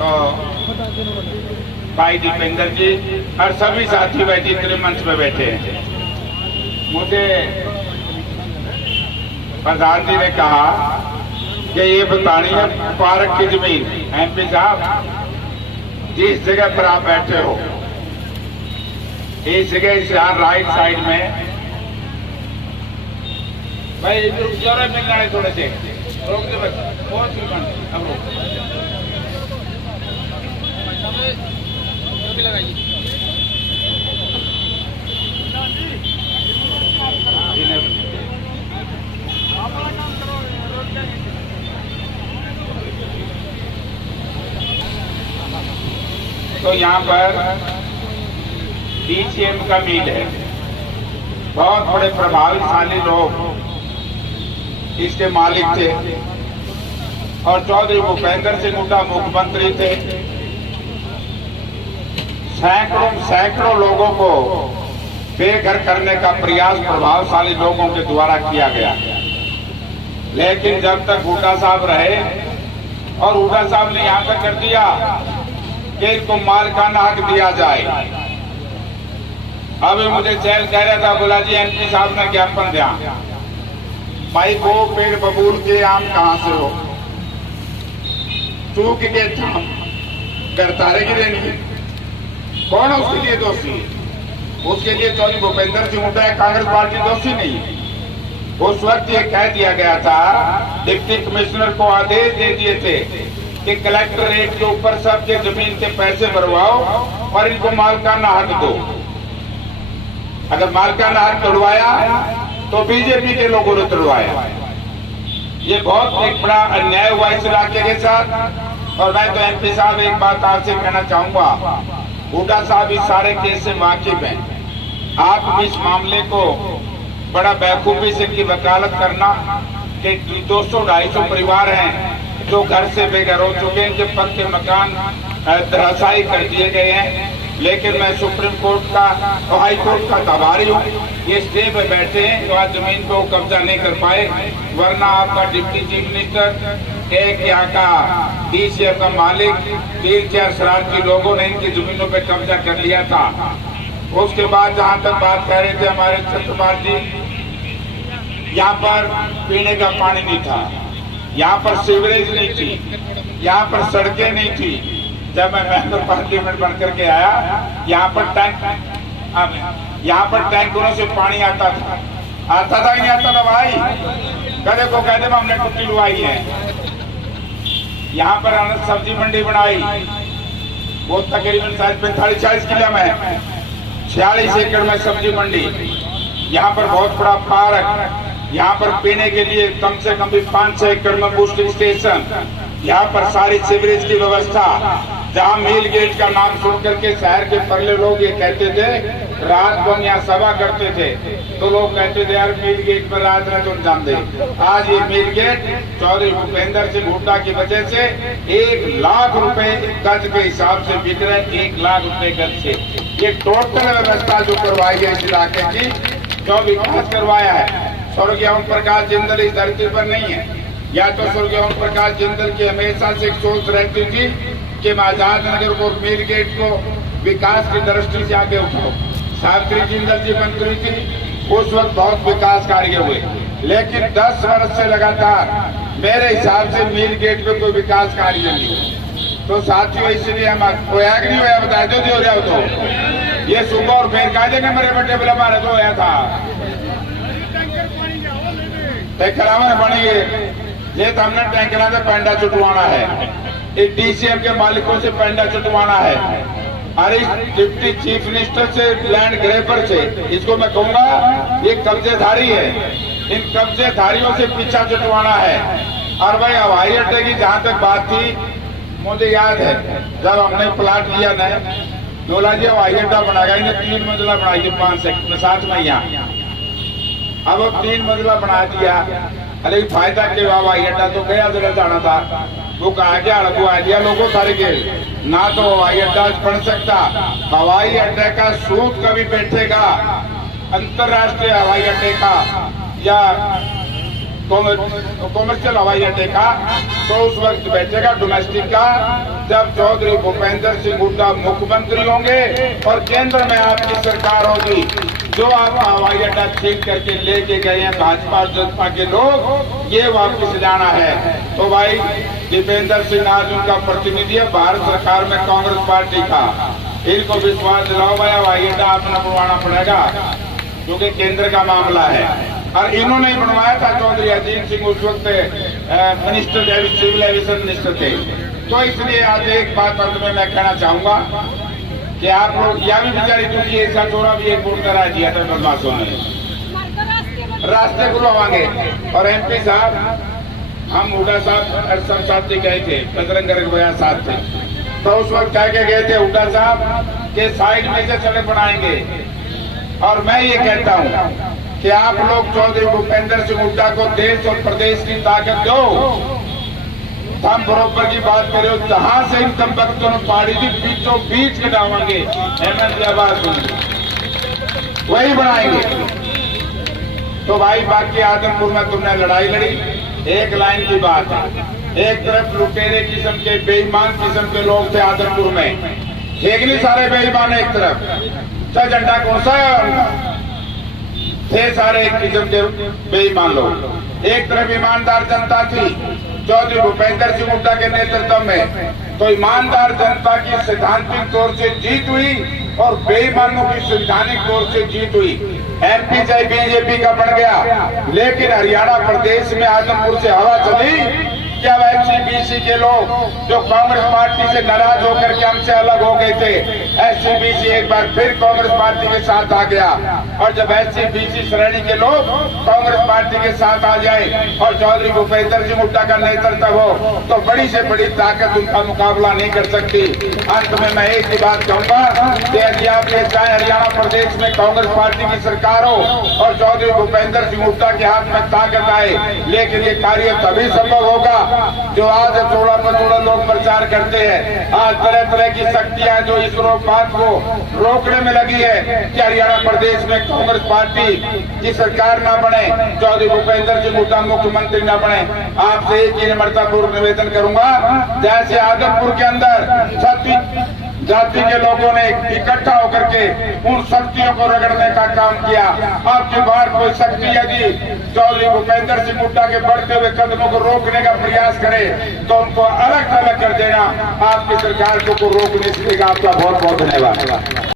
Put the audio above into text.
तो भाई दीपेंद्र जी और सभी साथी भाई जितने मंच पे बैठे हैं, मुझे प्रधान जी ने कहा कि ये बतानी है पार्क की जमीन। एमपी साहब, जिस जगह पर आप बैठे हो इस जगह से राइट साइड में भाई जोर मिलना है, थोड़े से रोक दे बस, बहुत ही अब रोक तो यहाँ पर डीसीएम का मील है, बहुत बड़े प्रभावशाली लोग इसके मालिक थे और चौधरी भूपेंद्र सिंह हुड्डा मुख्यमंत्री थे। सैकड़ों लोगों को बेघर करने का प्रयास प्रभावशाली लोगों के द्वारा किया गया, लेकिन जब तक हुड्डा साहब रहे और हुड्डा साहब ने यहाँ तक कर दिया कि इनको मालिकाना हक दिया जाए। अभी मुझे चैल कह रहा था, बोला जी एमपी साहब ने ज्ञापन दिया, भाई वो पेड़ बबूल के आम कहां से हो, चूक के थाम करतारे की देंगे, कौन उसके लिए दोषी? उसके लिए चौधरी भूपेंद्र सिंह हुड्डा कांग्रेस पार्टी दोषी नहीं। उस वक्त ये कह दिया गया था, डिप्टी कमिश्नर को आदेश दे दिए थे कि कलेक्टरेट के ऊपर सबके जमीन के पैसे भरवाओ और इनको मालिकाना हक दो। अगर मालिकाना हक तोड़वाया तो बीजेपी के लोगों ने तोड़वाया। ये बहुत एक बड़ा अन्याय हुआ इस इलाके के साथ। और मैं तो एमपी साहब एक बात आपसे कहना चाहूंगा, हुड्डा साहब इस सारे केस से वाकिफ हैं। आप इस मामले को बड़ा बेवकूफी से की वकालत करना कि 200-250 परिवार हैं जो घर से बेघर हो चुके हैं, जब पक्के मकान धराशायी कर दिए गए हैं। लेकिन मैं सुप्रीम कोर्ट का और हाई कोर्ट का आभारी हूँ, ये स्टे पे बैठे हैं तो आज जमीन को कब्जा नहीं कर पाए, वरना आपका डिप्टी चीफ मिनिस्टर, एक यहाँ का डीसीएम का मालिक, 3-4 शरारती लोगों ने इनकी जमीनों पे कब्जा कर लिया था। उसके बाद जहाँ तक बात कर रहे थे हमारे छत्रपाल जी, यहाँ पर पीने का पानी नहीं था, यहाँ पर सीवरेज नहीं थी, यहाँ पर सड़कें नहीं थी। जब मैं मेंबर पार्लियामेंट बन करके आया, यहाँ पर टैंकरों से पानी आता था कि नहीं आता था भाई? कदे को कहते हमने टुट्टी लुआई है। यहाँ पर सब्जी मंडी बनाई, वो तकरीबन 45 किलो में 46 एकड़ में सब्जी मंडी। यहाँ पर बहुत बड़ा पार्क, यहाँ पर पीने के लिए कम से कम भी 5-6 एकड़ में बूस्टिंग स्टेशन, यहाँ पर सारी सीवरेज की व्यवस्था। जहाँ मिल गेट का नाम सुन करके शहर के परले लोग ये कहते थे, रात को हम यहाँ सभा करते थे तो लोग कहते थे यार मिल गेट पर रात न तुम जान दे। आज ये मिल गेट चौधरी भूपेंद्र सिंह हुड्डा की वजह से 1 लाख रुपए गज के हिसाब से बिक रहे, 1 लाख रुपए गज से। ये टोटल व्यवस्था जो करवाई है इस इलाके की, जो विकास करवाया है। स्वर्गीय ओम प्रकाश जिंदल इस धरती पर नहीं है, या तो स्वर्गीय ओम प्रकाश जिंदल की हमेशा से एक सोच रहती थी कि आजाद नगर को, मिल गेट को विकास की दृष्टि से आगे उठाओ। सावित्री जिंदल जी मंत्री थी, उस वक्त बहुत विकास कार्य हुए, लेकिन 10 वर्ष से लगातार मेरे हिसाब से मिल गेट पे कोई विकास कार्य नहीं हुआ। तो साथियों, इसलिए हम होया कि नहीं होया बता दो, हो जाओ तो ये सुबह और फिर कहा जाएंगे मेरे बटे बिल हमारे तो होया था टैंकर बनी ये तो हमने टैंकरा से पैंडा चुटवाना है, एक डीसीएम के मालिकों से पैंडा चुटवाना है, और इस डिप्टी चीफ मिनिस्टर से, लैंड ग्रेबर से, इसको मैं कहूंगा ये कब्जेधारी है, इन कब्जेधारियों से पीछा चुटवाना है। और भाई हवाई अड्डे की जहां तक बात थी, मुझे याद है जब हमने प्लाट लिया न, बोला जी हवाई अड्डा बनाएगा, इन्हें 3 मंजिला बनाई थी 5 सेक्टर 7 में यहाँ, अब 3 मंजिला बना दिया। अरे फायदा के हवाई अड्डा तो गया जगह जाना था, वो कहा गया वो आइडिया लोगों सारे के ना तो हवाई अड्डा बन सकता। हवाई अड्डे का सूद कभी बैठेगा, अंतरराष्ट्रीय हवाई अड्डे का या कॉमर्शियल हवाई अड्डे का, तो उस वक्त बैठेगा डोमेस्टिक का, जब चौधरी भूपेंद्र सिंह हुड्डा मुख्यमंत्री होंगे और केंद्र में आपकी सरकार होगी। जो आप हवाई अड्डा छीन करके लेके गए हैं भाजपा और जनता के लोग, ये वापस जाना है। तो भाई दीपेंद्र सिंह आज उनका प्रतिनिधि है भारत सरकार में कांग्रेस पार्टी का, इनको विश्वास दिलाओ भाई हवाई अड्डा अपना बनवाना पड़ेगा, क्योंकि केंद्र का मामला है। और इन्होंने ही बनवाया था, चौधरी अजीत सिंह उस वक्त मिनिस्टर सिविल एविएशन मिनिस्टर थे। तो इसलिए आज एक बात अंत में मैं कहना चाहूंगा कि आप लोग यह भी बेचारी दुखी है, इसका चोरा भी एक वोट करा दिया था बदमाशों ने, रास्ते खुलवाएंगे। और MP साहब, हम हुड्डा साहब सब साथी गए थे, बजरंग भैया साथ थे, तो उस वक्त कह के गए थे हुड्डा साहब के साइड में से सड़क बनाएंगे। और मैं ये कहता हूँ कि आप लोग चौधरी भूपेंद्र सिंह हुड्डा को देश और प्रदेश की ताकत दो। हम बरोबर की बात करें, जहां से इन संपत्तियों ने पाड़ी थी बीचों बीच गिरावेंगे, MLC आवाज सुनिए, वही बनाएंगे। तो भाई बाकी आदमपुर में तुमने लड़ाई लड़ी, एक लाइन की बात है, एक तरफ लुटेरे किस्म के बेईमान किस्म के लोग थे आदमपुर में, एक नहीं सारे बेईमान एक तरफ, चाहे झंडा कौन सा है उनका, थे सारे एक किस्म के बेईमान लोग। एक तरफ ईमानदार जनता थी चौधरी भूपेंद्र सिंह हुड्डा के नेतृत्व में, तो ईमानदार जनता की सैद्धांतिक तौर से जीत हुई और बेईमानों की संवैधानिक तौर से जीत हुई। MP चाहे BJP का बन गया, लेकिन हरियाणा प्रदेश में आजमपुर से हवा चली क्या SC-BC के लोग जो कांग्रेस पार्टी से नाराज होकर के हमसे अलग हो गए थे, SC-BC एक बार फिर कांग्रेस पार्टी के साथ आ गया। और जब SC-BC श्रेणी के लोग कांग्रेस पार्टी के साथ आ जाए और चौधरी भूपेंद्र सिंह हुड्डा का नेतृत्व हो, तो बड़ी से बड़ी ताकत उनका मुकाबला नहीं कर सकती। अंत में मैं एक ही बात कहूंगा कि यदि आप ये चाहे हरियाणा प्रदेश में कांग्रेस पार्टी की सरकार हो और चौधरी भूपेंद्र सिंह हुड्डा के हाथ में ताकत आए, लेकिन ये कार्य तभी संभव होगा जो आज थोड़ा थोड़ा लोग प्रचार करते हैं। आज तरह तरह की शक्तियां जो इस बात को रोकने में लगी है कि हरियाणा प्रदेश में कांग्रेस पार्टी की सरकार ना बने, चौधरी भूपेंद्र सिंह हुड्डा मुख्यमंत्री ना बने। आपसे एक ही निम्रतापूर्वक निवेदन करूंगा, जैसे आदमपुर के अंदर छत्तीस जाति के लोगों ने इकट्ठा होकर के उन शक्तियों को रगड़ने का काम किया, आपकी बार कोई शक्ति यदि चौधरी भूपेंद्र सिंह हुड्डा के बढ़ते हुए कदमों को रोकने का प्रयास करे तो उनको अलग थलग कर देना आपकी सरकार को रोक नहीं सकेगा। आपका बहुत बहुत धन्यवाद।